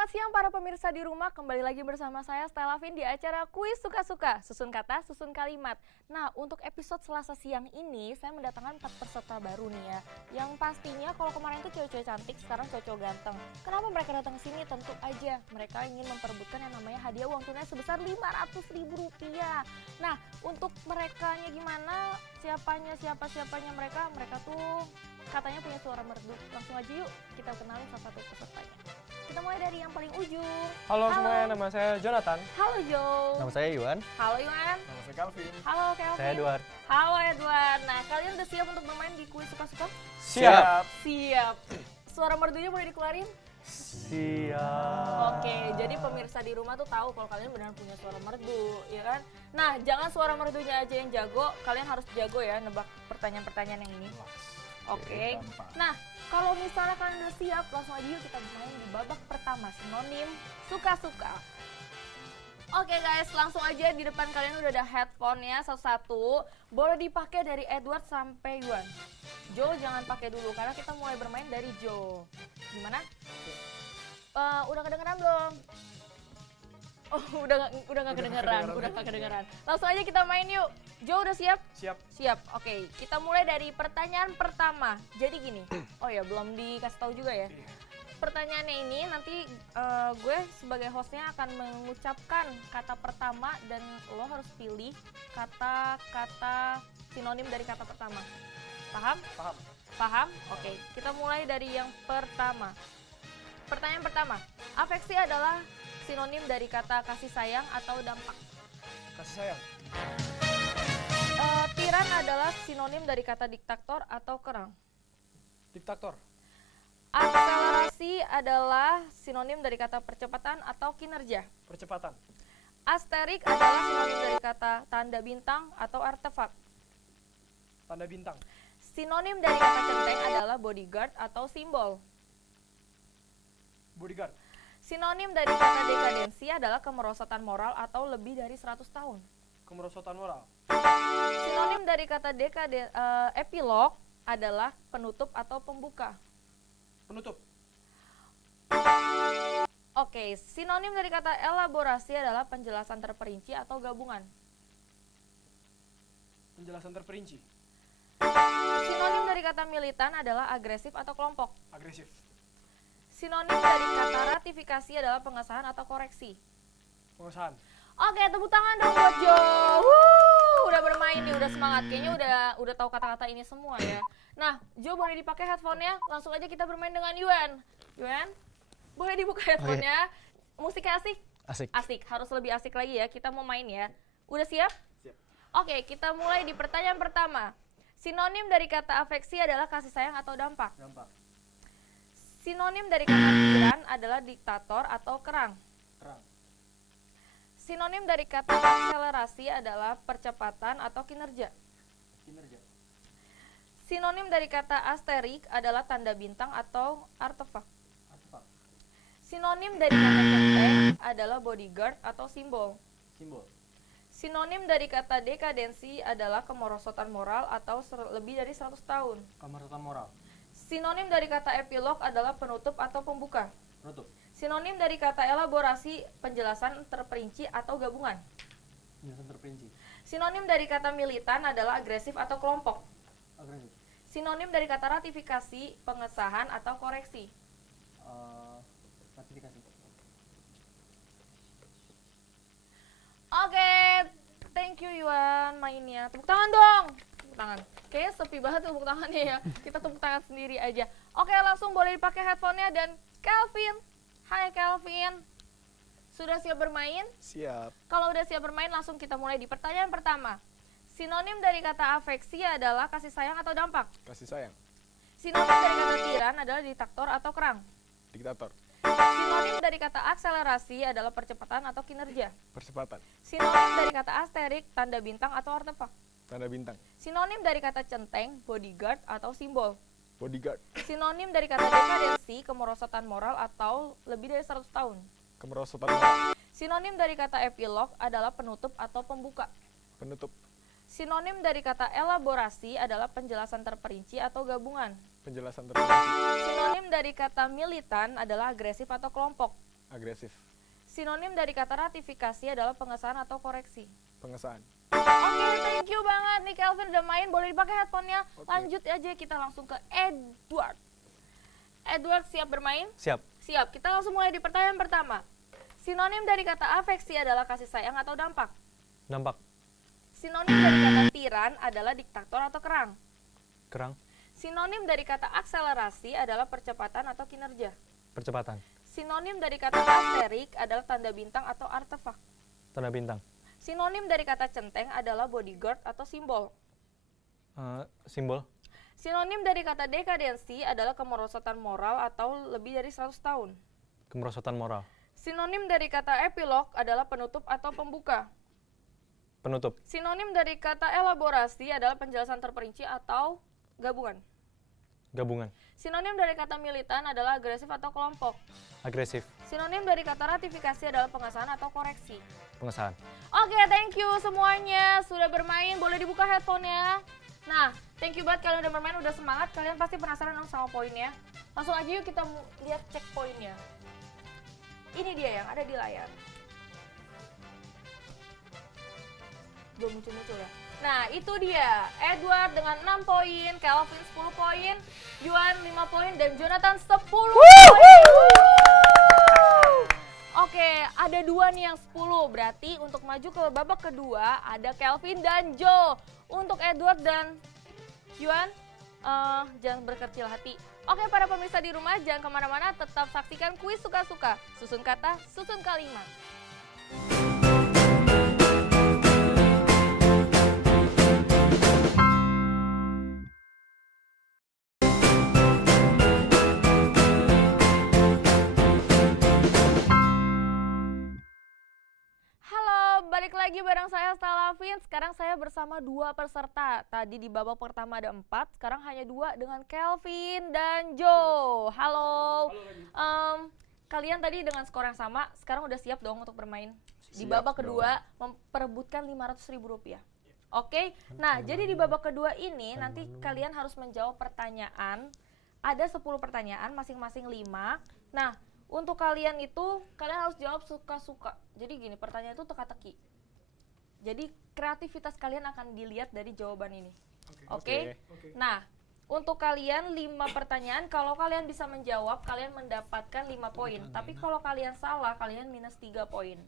Selamat siang para pemirsa di rumah, kembali lagi bersama saya Stella Vin di acara Kuis Suka-Suka, susun kata, susun kalimat. Nah, untuk episode Selasa siang ini, saya mendatangkan 4 peserta baru nih ya. Yang pastinya kalau kemarin itu cewek-cewek cantik, sekarang cowok-cowok ganteng. Kenapa mereka datang ke sini? Tentu aja mereka ingin memperebutkan yang namanya hadiah uang tunai sebesar Rp500.000. Nah, untuk merekanya gimana? Siapanya mereka tuh katanya punya suara merdu. Langsung aja yuk kita kenalin salah satu pesertanya. Kita mulai dari yang paling ujung. Halo semuanya, nama saya Jonathan. Halo Jo. Nama saya Iwan. Halo Iwan. Nama saya Calvin. Halo Kelvin. Saya Edward. Halo Edward. Nah, kalian udah siap untuk bermain di kuis suka-suka? Siap. Siap. Suara merdunya boleh dikeluarin? Siap. Oke, jadi pemirsa di rumah tuh tahu kalau kalian benar punya suara merdu, ya kan? Nah, jangan suara merdunya aja yang jago, kalian harus jago ya nebak pertanyaan-pertanyaan yang ini. Oke. Nah, kalau misalnya kalian udah siap, langsung aja yuk kita bermain di babak pertama, sinonim suka-suka. Oke guys, langsung aja di depan kalian udah ada headphone-nya satu-satu. Boleh dipakai dari Edward sampai Yuan. Jo jangan pakai dulu karena kita mulai bermain dari Jo. Gimana? Udah kedengeran belum? Oh, udah nggak kedengeran. Langsung aja kita main yuk. Jo udah siap? Siap. Oke, kita mulai dari pertanyaan pertama. Jadi gini. Oh ya, belum dikasih tahu juga ya. Pertanyaannya ini nanti gue sebagai hostnya akan mengucapkan kata pertama dan lo harus pilih kata-kata sinonim dari kata pertama. Paham? Paham? Oke, kita mulai dari yang pertama. Pertanyaan pertama, afeksi adalah sinonim dari kata kasih sayang atau dampak? Kasih sayang. Tiran adalah sinonim dari kata diktator atau kerang? Diktator. Akselerasi adalah sinonim dari kata percepatan atau kinerja? Percepatan. Asterik adalah sinonim dari kata tanda bintang atau artefak? Tanda bintang. Sinonim dari kata centeng adalah bodyguard atau simbol? Bodyguard. Sinonim dari kata dekadensi adalah kemerosotan moral atau lebih dari 100 tahun? Kemerosotan moral. Sinonim dari kata epilog adalah penutup atau pembuka? Penutup. Oke, sinonim dari kata elaborasi adalah penjelasan terperinci atau gabungan? Penjelasan terperinci. Sinonim dari kata militan adalah agresif atau kelompok? Agresif. Sinonim dari kata ratifikasi adalah pengesahan atau koreksi? Pengesahan. Oke, tepuk tangan dong buat Jo. Udah bermain nih, udah semangat. Kayaknya udah tahu kata-kata ini semua ya. Nah, Jo boleh dipakai headphone-nya. Langsung aja kita bermain dengan Yuan. Yuan, boleh dibuka headphone-nya. Musiknya asik? Asik, harus lebih asik lagi ya. Kita mau main ya. Udah siap? Siap. Oke, kita mulai di pertanyaan pertama. Sinonim dari kata afeksi adalah kasih sayang atau dampak? Dampak. Sinonim dari kata tiran adalah diktator atau kerang? Kerang. Sinonim dari kata akselerasi adalah percepatan atau kinerja? Kinerja. Sinonim dari kata asterik adalah tanda bintang atau artefak? Artefak. Sinonim dari kata centeng adalah bodyguard atau simbol? Simbol. Sinonim dari kata dekadensi adalah kemerosotan moral atau lebih dari 100 tahun? Kemerosotan moral. Sinonim dari kata epilog adalah penutup atau pembuka? Penutup. Sinonim dari kata elaborasi penjelasan terperinci atau gabungan? Penjelasan terperinci. Sinonim dari kata militan adalah agresif atau kelompok? Agresif. Sinonim dari kata ratifikasi pengesahan atau koreksi? Ratifikasi. Oke, thank you Yuan mainnya. Tepuk tangan dong. Tepuk tangan. Kayaknya sepi banget tepuk tangannya ya. Kita tepuk tangan sendiri aja. Oke, langsung boleh dipakai headphone-nya dan Calvin. Hai Calvin. Sudah siap bermain? Siap. Kalau udah siap bermain, langsung kita mulai di pertanyaan pertama. Sinonim dari kata afeksi adalah kasih sayang atau dampak? Kasih sayang. Sinonim dari kata tiran adalah diktator atau kerang? Diktator. Sinonim dari kata akselerasi adalah percepatan atau kinerja? Percepatan. Sinonim dari kata asterik, tanda bintang atau artefak? Tanda bintang. Sinonim dari kata centeng, bodyguard atau simbol? Bodyguard. Sinonim dari kata dekadensi, kemerosotan moral atau lebih dari 100 tahun? Kemerosotan moral. Sinonim dari kata epilog adalah penutup atau pembuka? Penutup. Sinonim dari kata elaborasi adalah penjelasan terperinci atau gabungan? Penjelasan terperinci. Sinonim dari kata militan adalah agresif atau kelompok? Agresif. Sinonim dari kata ratifikasi adalah pengesahan atau koreksi. Pengesahan. Oke, thank you banget nih Kelvin udah main. Boleh dipakai headphone-nya. Oke. Lanjut aja kita langsung ke Edward. Edward siap bermain? Siap. Siap. Kita langsung mulai di pertanyaan pertama. Sinonim dari kata afeksi adalah kasih sayang atau dampak. Dampak. Sinonim dari kata tiran adalah diktator atau kerang. Kerang. Sinonim dari kata akselerasi adalah percepatan atau kinerja. Percepatan. Sinonim dari kata asterik adalah tanda bintang atau artefak. Tanda bintang. Sinonim dari kata centeng adalah bodyguard atau simbol. Simbol. Sinonim dari kata dekadensi adalah kemerosotan moral atau lebih dari 100 tahun. Kemerosotan moral. Sinonim dari kata epilog adalah penutup atau pembuka. Penutup. Sinonim dari kata elaborasi adalah penjelasan terperinci atau gabungan. Gabungan. Sinonim dari kata militan adalah agresif atau kelompok. Agresif. Sinonim dari kata ratifikasi adalah pengesahan atau koreksi. Pengesahan. Oke, thank you semuanya sudah bermain. Boleh dibuka headphone-nya. Nah, thank you banget kalian udah bermain, udah semangat. Kalian pasti penasaran dong sama poinnya. Langsung aja yuk kita lihat cek poinnya. Ini dia yang ada di layar. Belum muncul-muncul ya. Nah, itu dia. Edward dengan 6 poin, Kelvin 10 poin, Juan 5 poin, dan Jonathan 10 poin. Oke, ada 2 nih yang 10. Berarti untuk maju ke babak kedua ada Kelvin dan Joe. Untuk Edward dan Juan, jangan berkecil hati. Oke, para pemirsa di rumah jangan kemana-mana, tetap saksikan kuis suka-suka. Susun kata, susun kalimat. Halo, balik lagi bareng saya Stella Vin. Sekarang saya bersama 2 peserta. Tadi di babak pertama ada 4, sekarang hanya 2 dengan Kelvin dan Joe. Halo. Kalian tadi dengan skor yang sama, sekarang udah siap dong untuk bermain? Di babak kedua memperebutkan Rp500.000. Oke, nah jadi di babak kedua ini nanti kalian harus menjawab pertanyaan. Ada 10 pertanyaan, masing-masing 5. Nah, untuk kalian itu, kalian harus jawab suka-suka. Jadi gini, pertanyaan itu teka-teki. Jadi kreativitas kalian akan dilihat dari jawaban ini. Oke? Nah, untuk kalian 5 pertanyaan, kalau kalian bisa menjawab, kalian mendapatkan 5 poin. Tapi kalau kalian salah, kalian minus 3 poin.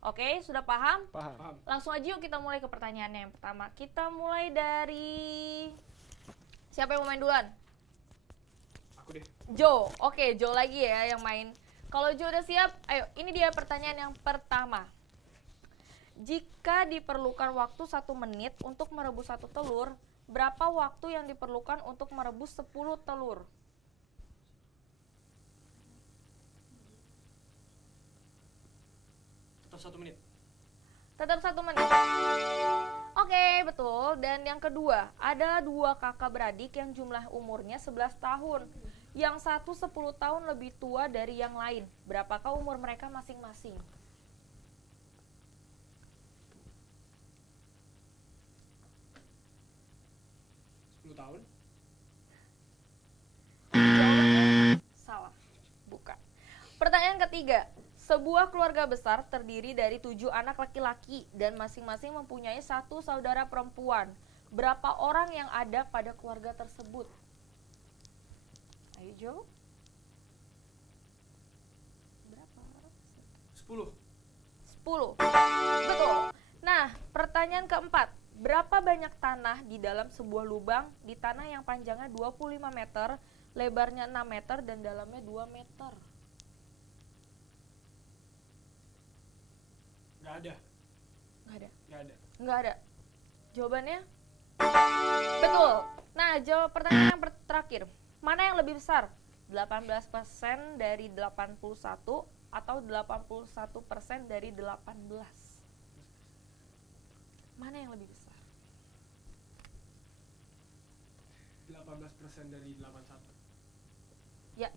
Oke, sudah paham? Paham. Langsung aja yuk kita mulai ke pertanyaannya yang pertama. Kita mulai dari... Siapa yang mau main duluan? Aku deh. Joe. Oke, Joe lagi ya yang main. Kalau Joe udah siap, ayo ini dia pertanyaan yang pertama. Jika diperlukan waktu 1 menit untuk merebus 1 telur, berapa waktu yang diperlukan untuk merebus 10 telur? Tetap 1 menit. Tetap 1 menit. Oke, betul. Dan yang kedua, ada 2 kakak beradik yang jumlah umurnya 11 tahun. Yang satu 10 tahun lebih tua dari yang lain. Berapakah umur mereka masing-masing? Tahun. Jawabannya salah. Bukan. Pertanyaan ketiga. Sebuah keluarga besar terdiri dari 7 anak laki-laki dan masing-masing mempunyai 1 saudara perempuan. Berapa orang yang ada pada keluarga tersebut? Ayo Joe. Berapa? 10. 10. Betul. Nah, pertanyaan keempat. Berapa banyak tanah di dalam sebuah lubang di tanah yang panjangnya 25 meter, lebarnya 6 meter, dan dalamnya 2 meter? Nggak ada. Nggak ada. Nggak ada. Nggak ada. Jawabannya? Betul. Nah, jawab pertanyaan yang terakhir. Mana yang lebih besar? 18% dari 81 atau 81% dari 18? Mana yang lebih besar? 18% dari 81. Ya.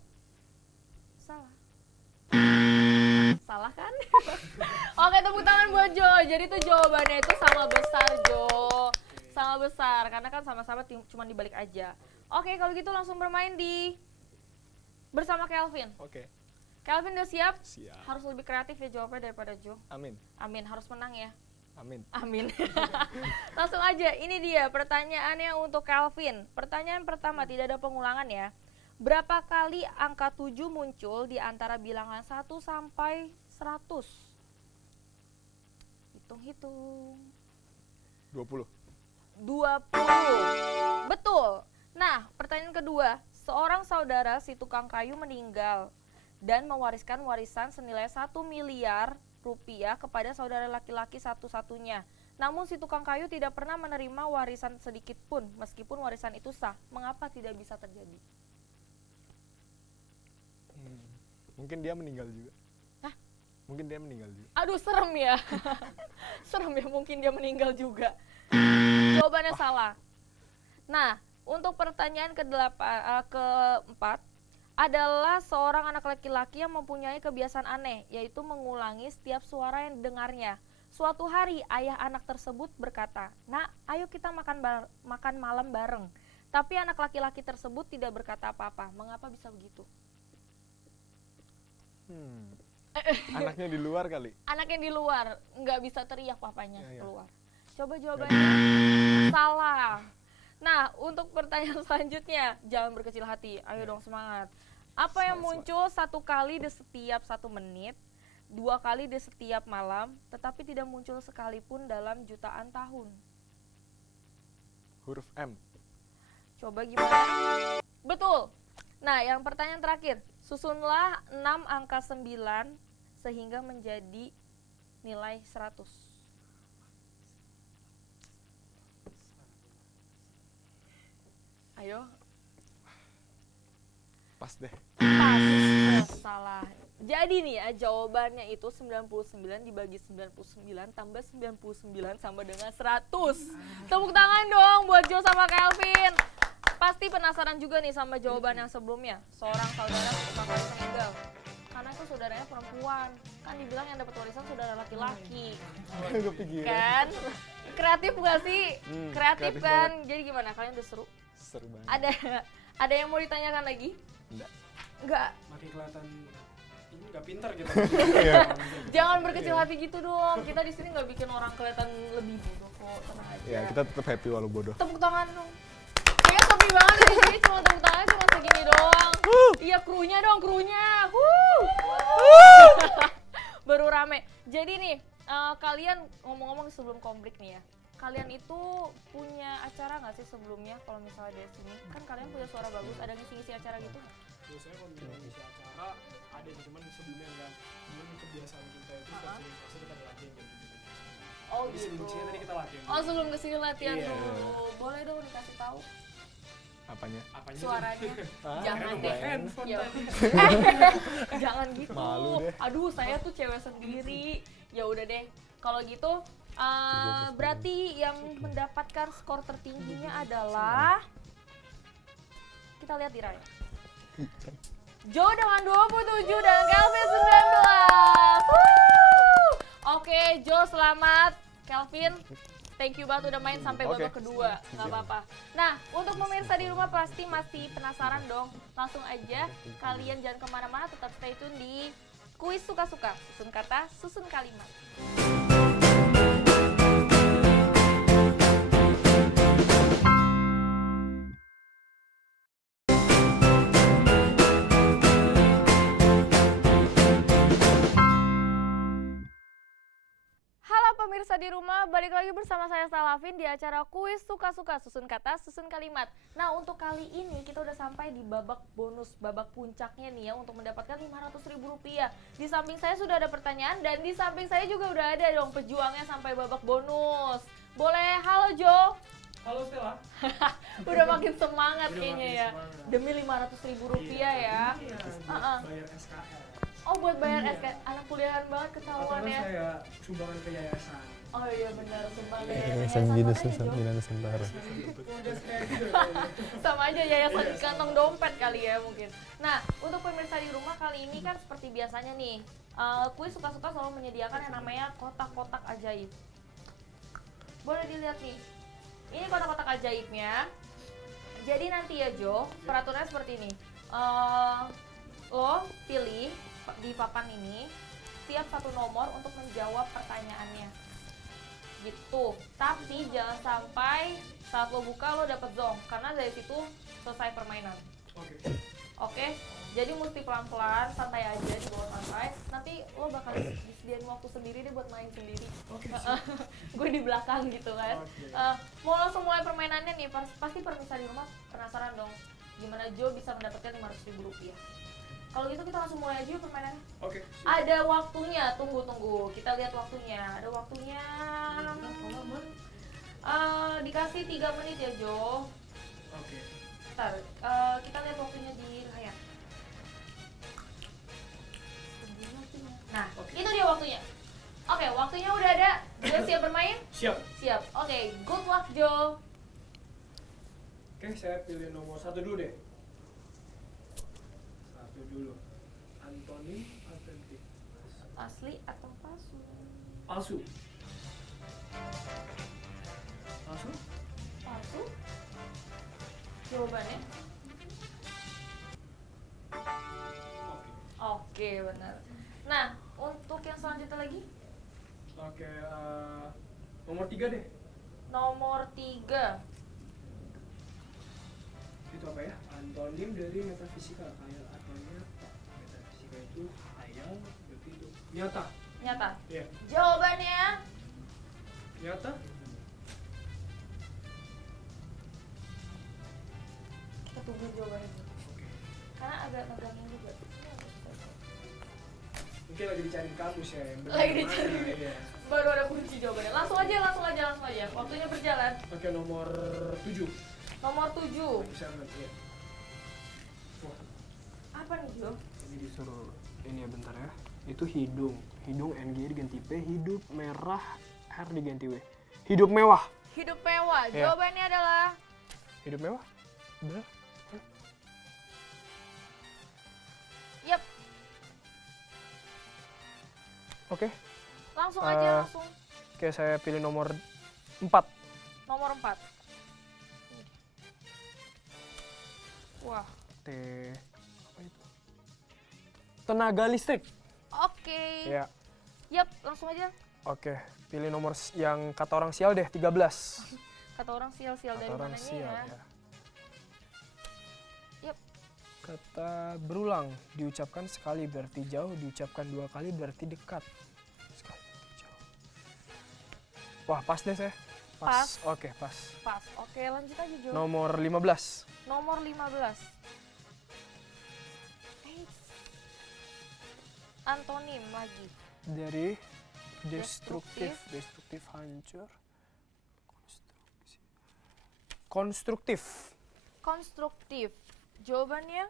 Salah. Salah kan? Oke, tepuk tangan buat Jo. Jadi itu jawabannya itu sama besar, Jo. Sama besar, karena kan sama-sama cuma dibalik aja. Oke, kalau gitu langsung bermain bersama Kelvin. Oke. Kelvin udah siap? Siap. Harus lebih kreatif ya jawabnya daripada Jo. Amin. Amin, harus menang ya. Amin. Amin. Langsung aja, ini dia pertanyaannya untuk Kelvin. Pertanyaan pertama, tidak ada pengulangan ya. Berapa kali angka 7 muncul di antara bilangan 1 sampai 100? Hitung-hitung. 20. 20. Betul. Nah, pertanyaan kedua. Seorang saudara si tukang kayu meninggal dan mewariskan warisan senilai 1 miliar rupiah kepada saudara laki-laki satu-satunya. Namun si tukang kayu tidak pernah menerima warisan sedikit pun meskipun warisan itu sah. Mengapa tidak bisa terjadi? Mungkin dia meninggal juga. Hah? Mungkin dia meninggal juga. Aduh, serem ya. Serem ya, mungkin dia meninggal juga. Jawabannya salah. Nah, untuk pertanyaan keempat adalah seorang anak laki-laki yang mempunyai kebiasaan aneh, yaitu mengulangi setiap suara yang didengarnya. Suatu hari, ayah anak tersebut berkata, "Nak, ayo kita makan malam bareng." Tapi anak laki-laki tersebut tidak berkata apa-apa. Mengapa bisa begitu? Anaknya di luar kali. Anaknya di luar, nggak bisa teriak papanya Iya. keluar. Coba jawabannya. Salah. Nah, untuk pertanyaan selanjutnya, jangan berkecil hati. Ayo dong, semangat. Apa yang muncul 1 kali di setiap 1 menit, 2 kali di setiap malam, tetapi tidak muncul sekalipun dalam jutaan tahun? Huruf M. Coba gimana? Betul. Nah, yang pertanyaan terakhir. Susunlah 6 angka 9 sehingga menjadi nilai 100. Ayo. Pas deh. Pas. Salah. Jadi nih ya, jawabannya itu 99 dibagi 99 tambah 99 sama dengan 100. Tepuk tangan dong buat Jo sama Kelvin. Pasti penasaran juga nih sama jawaban yang sebelumnya. Seorang saudara tukang kayu meninggal. Karena itu saudaranya perempuan. Kan dibilang yang dapat warisan saudara laki-laki. Kepikiran. Kan? Kreatif gak sih? Kreatif kreatif kan? Jadi gimana? Kalian udah seru? Seru banget. Ada yang mau ditanyakan lagi? Enggak. Enggak. Makin kelihatan ini nggak pintar gitu. Jangan berkecil hati gitu dong. Kita di sini nggak bikin orang kelihatan lebih bodoh kok. Tenang aja. Ya, kita tetap happy walau bodoh. Tepuk tangan dong. Kayaknya sepi banget di sini, cuma tepuk tangan cuma segini doang. Iya, krunya dong, krunya. Baru rame. Jadi nih, kalian ngomong-ngomong sebelum konflik nih ya. Kalian itu punya acara nggak sih sebelumnya kalau misalnya dari sini? Kan kalian punya suara bagus, ada ngisi-ngisi acara gitu nggak? Biasanya kalau misalnya ngisi acara ada nih, cuman sebelumnya enggak. Cuman kebiasaan kita itu setiap sebelum puasa kita ada latihan jam 7. Oh Jadi gitu. sebelum sini tadi kita latihan. Oh sebelum kesini latihan Iya. dulu. Boleh dong dikasih tahu Apanya? Apanya suaranya. Ah, Jangan Karena deh. handphone Ya. tadi. Jangan gitu. Malu deh. Aduh, saya tuh cewek sendiri. Ya udah deh. Kalau gitu berarti yang mendapatkan skor tertingginya adalah, kita lihat di Raya. Jo dengan 27 dan Kelvin 19. Oke, Jo selamat. Kelvin, thank you banget udah main sampai babak Oke. kedua. Nggak apa-apa. Nah, untuk pemirsa di rumah pasti masih penasaran dong. Langsung aja, kalian jangan kemana-mana, tetap stay tune di Kuis Suka-Suka. Susun kata, susun kalimat. Halo pemirsa di rumah, balik lagi bersama saya Salafin di acara Kuis Suka-Suka, susun kata, susun kalimat. Nah, untuk kali ini kita udah sampai di babak bonus, babak puncaknya nih ya untuk mendapatkan Rp500.000. Di samping saya sudah ada pertanyaan dan di samping saya juga udah ada dong pejuangnya sampai babak bonus. Boleh, halo Jo. Halo Stella. Udah makin semangat Udah kayaknya makin ya. semangat. Demi Rp500.000 ya. Iya, Heeh. bayar SKL. Oh, buat bayar Iya. SK, anak kuliahan banget ketahuan Atau ya. saya sumbangan ke yayasan. Oh iya benar, sumpah Yayasan yayasan Binus mana ya, Jo? Nusantara Nusantara. Udah kayak gitu. Sama aja yayasan Iya, kantong dompet kali ya mungkin. Nah, untuk pemirsa di rumah kali ini kan seperti biasanya nih, Kuis Suka-Suka selalu menyediakan yang namanya kotak-kotak ajaib. Boleh dilihat nih, ini kotak-kotak ajaibnya. Jadi nanti ya Jo, peraturannya seperti ini. Lo pilih di papan ini tiap satu nomor untuk menjawab pertanyaannya. Gitu. Tapi jangan sampai saat lo buka lo dapet zong, karena dari situ selesai permainan. Oke. Oke? Jadi mesti pelan-pelan, santai aja, di bawah santai. Nanti lo bakal disediain waktu sendiri deh buat main sendiri. Oke. Gue di belakang gitu kan. Oke. Mau langsung mulai permainannya nih, pasti pemirsa di rumah penasaran dong gimana Jo bisa mendapatkan 500.000 rupiah. Kalau gitu kita langsung mulai aja yuk permainannya. Oke. Ada waktunya, tunggu. Kita lihat waktunya. Ada waktunya. Dikasih 3 menit ya Jo. Oke. Ntar, kita lihat waktunya di layar. Nah, itu dia waktunya. Oke, waktunya udah ada. Jo siap bermain? Siap. Siap. Oke, good luck Jo. Oke, saya pilih nomor 1 dulu deh. 1 dulu. Antonim autentik. Asli atau palsu? Palsu. Palsu? Palsu? Jawabannya? Oke. Oke, benar. Nah, untuk yang selanjutnya lagi, Oke, nomor 3 deh. nomor 3. Itu apa ya? Antonim dari metafisika, khayal atau nyata. Metafisika itu khayal, berarti itu nyata. Nyata. Iya. Jawabannya Nyata? kita tunggu jawabannya. Oke. Karena agak megangin juga. Mungkin lagi dicari kamus ya yang benar. Lagi dicari. mana, Iya. Baru ada kunci jawabannya. Langsung aja. Waktunya berjalan. Oke, nomor 7. Nomor 7. Bisa kan? Iya. Wah, Apa nih, Jo? ini disuruh ini ya bentar ya. Itu hidung NG diganti P, hidup merah R diganti W. Hidup mewah. Hidup mewah. Iya. Jawabannya adalah Hidup mewah? Benar? yep. Oke. Langsung aja. Oke, saya pilih nomor 4. Nomor 4. Wah. Apa itu? Tenaga listrik. Oke. Ya. Yap, langsung aja. Oke, pilih nomor yang kata orang sial deh, 13. Kata orang sial-sial dari Kata orang mananya sial ya. ya. Yap. Kata berulang, diucapkan sekali berarti jauh, diucapkan 2 kali berarti dekat. Sekali berarti jauh. Wah, pas deh saya. Pas. Oke, pas. Pas. Oke, lanjut aja, Jo. Nomor 15. Nomor 15. Antonim lagi. Dari destruktif hancur. Konstruktif. Konstruktif. Jawabannya?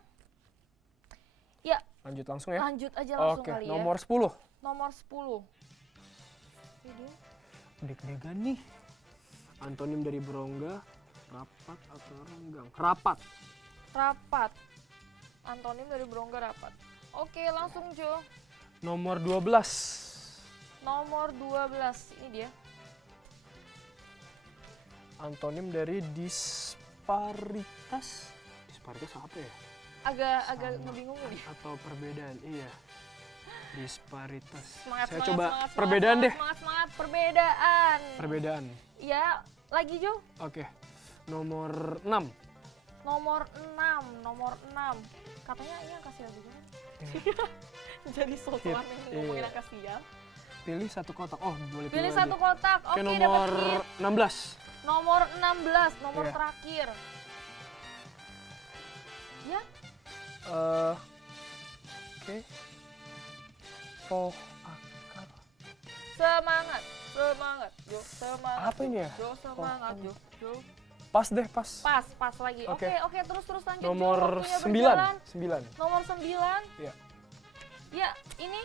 Ya, Lanjut langsung ya. lanjut aja langsung Oke, kali ya. nomor 10. Nomor 10. Video. Deg-degan nih. Antonim dari berongga, rapat atau renggang? Rapat. Rapat. Antonim dari berongga rapat. Oke, langsung Jo. Nomor 12. Nomor 12. Ini dia. Antonim dari disparitas. Disparitas apa ya? Agak Sama ngebingung nih. Atau perbedaan, iya. Disparitas. Semangat, Saya semangat, coba semangat, perbedaan semangat, deh. Semangat, perbedaan. Perbedaan. Ya, lagi Jo. Oke. Nomor 6. Nomor 6. Katanya ini angka sial juga kan? Jadi sosokan yang ngomongin Iya. angka sial. Pilih satu kotak. Oh, boleh Pilih aja. satu kotak. Oke, Oke, nomor dapat hit. 16. Nomor 16, nomor Iya. terakhir. Ya, Oke. Oh, akar. semangat, Jo. Semangat. Apa ini ya? Jo, semangat, Jo. Pas deh, pas. Pas lagi. Oke. Oke, terus lanjut. Jo. Nomor Waktunya 9. berjalan. 9. Nomor 9. Iya. Ya, ini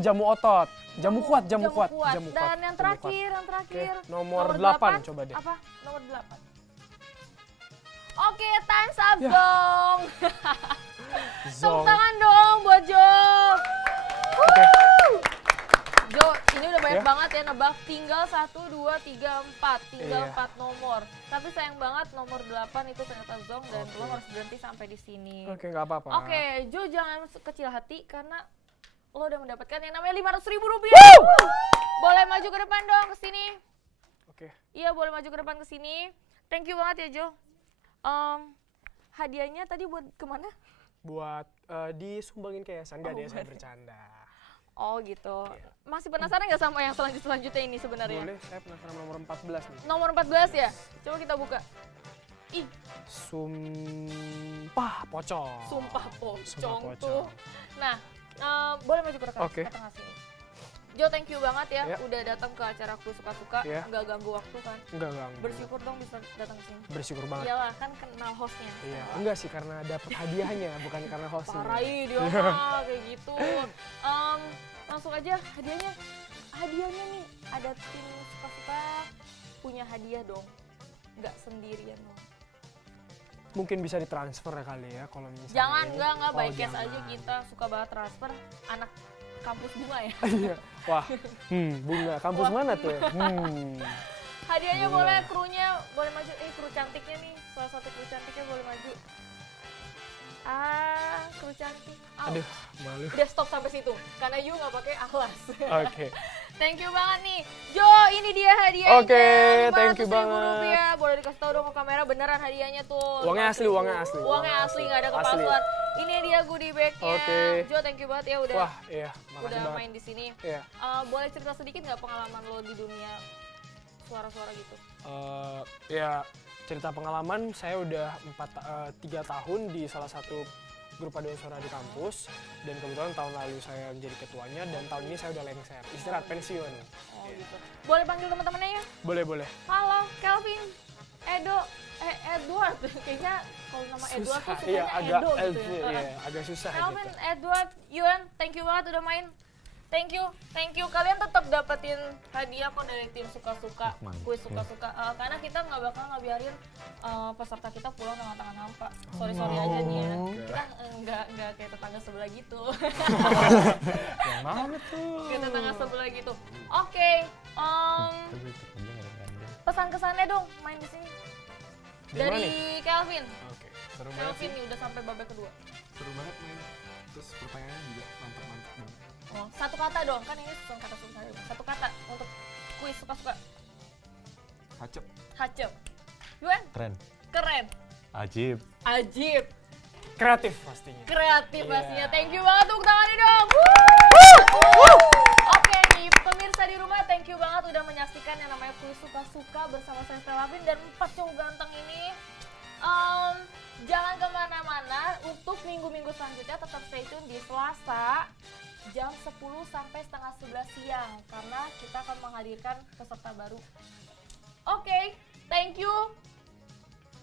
Jamu otot. Jamu kuat. Dan yang Jamu terakhir, kuat. Oke, nomor 8 coba deh. Apa? Nomor 8. Oke, time's up, Ya. Zong. Tepuk Zong. tangan dong buat Jo. Oke. Jo, ini udah banyak Ya. banget ya nebak. tinggal 1, 2, 3, 4. Tinggal Iya. 4 nomor. Tapi sayang banget nomor 8 itu ternyata zonk dan Oke. lo harus berhenti sampai di sini. Oke, nggak apa-apa. Oke, Jo jangan kecil hati karena lo udah mendapatkan yang namanya Rp500.000. Boleh maju ke depan dong, ke sini. Oke. Iya, boleh maju ke depan ke sini. Thank you banget ya, Jo. Hadiahnya tadi buat kemana? Buat disumbangin ke yayasan, nggak deh, saya bercanda. Oh gitu. Masih penasaran nggak sama yang selanjutnya ini sebenarnya? Boleh, saya penasaran nomor 14 nih. Nomor 14 ya? Coba kita buka. Ih, Sumpah pocong. sumpah Sumpah pocong pocong. tuh. Nah, boleh maju ke depan Oke. ke tengah sini. Jo, thank you banget ya Ya. udah datang ke acara Aku Suka-Suka, Ya. nggak ganggu waktu kan. Enggak ganggu. Bersyukur dong bisa datang ke sini. Bersyukur banget. Iyalah, kan kenal hostnya. Iya, enggak sih karena dapat hadiahnya, bukan karena hostnya. Parahi dia mah kayak gitu. Langsung aja hadiahnya. Hadiahnya nih ada tim Suka-Suka punya hadiah dong. Nggak sendirian loh. Mungkin bisa ditransfer ya kali ya kalau misalnya. Jangan, ini. enggak Oh, by cash jangan. aja kita suka banget transfer anak kampus bunga ya. Iya. Wah, bunga. Kampus mana tuh ya? Hadiahnya Bunga. boleh, krunya boleh maju. Kru cantiknya nih, salah satu kru cantiknya boleh maju. Kru cantik. Aduh, malu. Udah stop sampai situ, karena you nggak pakai alas. Oke. Thank you banget nih, Jo. Ini dia hadiahnya. Oke, thank you Rp500.000. banget. Boleh dikasih tahu dong ke kamera beneran hadiahnya tuh. Uangnya asli, 500.000. uangnya asli. Uangnya asli, nggak ada Asli. kepalsuan. Ini dia goodie bag-nya. Oke. Jo, thank you banget ya udah Wah, iya, makasih udah banget. main di sini. Iya. Boleh cerita sedikit nggak pengalaman lo di dunia suara-suara gitu? Ya, cerita pengalaman saya udah 3 tahun di salah satu grup paduan suara di kampus, dan kebetulan tahun lalu saya menjadi ketuanya dan tahun ini saya udah lengser, istirahat pensiun. Oh gitu. Boleh panggil teman-temannya ya? Boleh, boleh. Halo, Kelvin, Edo, Edward. Kayaknya kalau nama Edward tuh Iya, sukanya agak Edo gitu ya. iya, agak susah Kelvin, gitu. Edward, Yuan, thank you banget udah main. Thank you. Kalian tetap dapetin hadiah kok dari tim Suka-Suka, kuis Suka-Suka. Karena kita nggak bakal ngebiarin peserta kita pulang dengan tangan hampa. Sorry aja nih ya. Kita nggak kayak tetangga sebelah gitu. Yang mana tuh? Kayak tetangga sebelah gitu. Oke. Pesan kesannya dong main di sini. Dari mana Dari nih? Kelvin. Oke, seru banget Kelvin sih. nih udah sampai babak kedua. Seru banget main. Terus pertanyaannya juga mantap-mantap banget. Oh, satu kata dong, kan ini susun kata susah. Satu kata untuk kuis Suka-Suka. Hacep. Hacep. Yuan, Keren. keren. Ajib. Ajib. Kreatif pastinya. Kreatif Iya. pastinya. Thank you banget, tepuk tangannya dong. Oke nih, pemirsa di rumah, thank you banget udah menyaksikan yang namanya kuis Suka-Suka bersama saya Stella Lafin dan 4 cowok ganteng ini. Jangan kemana-mana, untuk minggu-minggu selanjutnya tetap stay tune di Selasa jam 10 sampai setengah 11 siang karena kita akan menghadirkan peserta baru. Oke, thank you.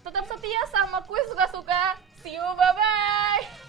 Tetap setia sama kuis Suka-Suka. See you, bye-bye.